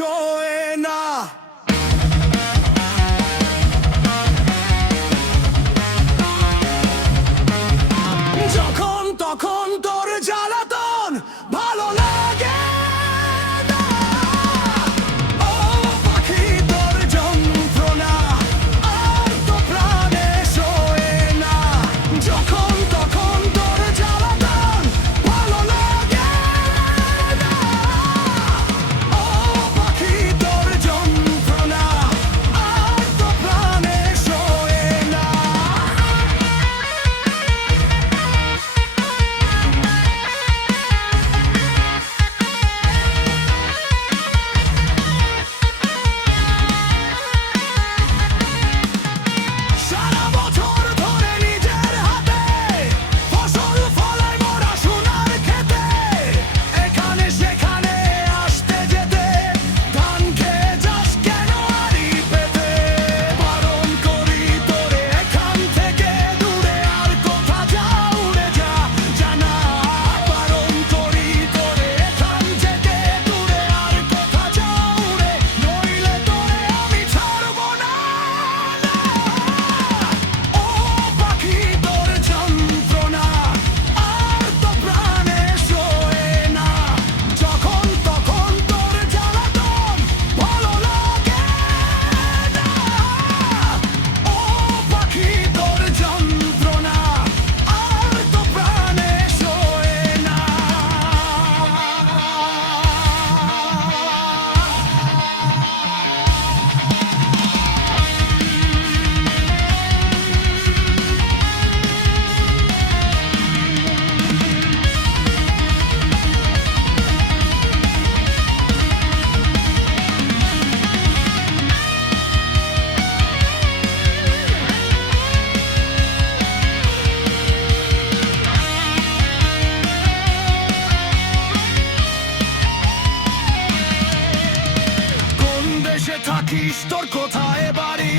সয়ে না। যখন তখন তোর জ্বালাতন ভালো লাগে না। ও পাখি তোর যন্ত্রণা আর তো প্রাণে সয়ে না। যখন তখন তোর জ্বালাতন ভালো লাগে না। ও পাখি তোর যন্ত্রণা আর তো প্রাণে সয়ে না। সারা বছর ধরে নিজের হাতে ফসল ফলায় মোরা সোনার খেতে। এখানে সেখানে আসতে যেতে ধান খেয়ে যাস কেন আড়ি পেতে। বারণ করি তোরে এখান থেকে দূরে আর কোথা যা উড়ে যা জানা। বারণ করি তোরে এখান থেকে দূরে আর কোথা যা উড়ে, নইলে তোরে আমি ছাড়বো না। ও পাখি তোর যন্ত্রণা আর তো প্রাণে সয়ে না। যখন তখন তোর জ্বালাতন ভালো লাগে না। ও পাখি তোর যন্ত্রণা আর তো প্রাণে সয়ে না। কোন দেশে থাকিস তোর কোথায় বাড়ি,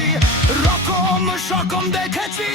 রকম সকম দেখেছি।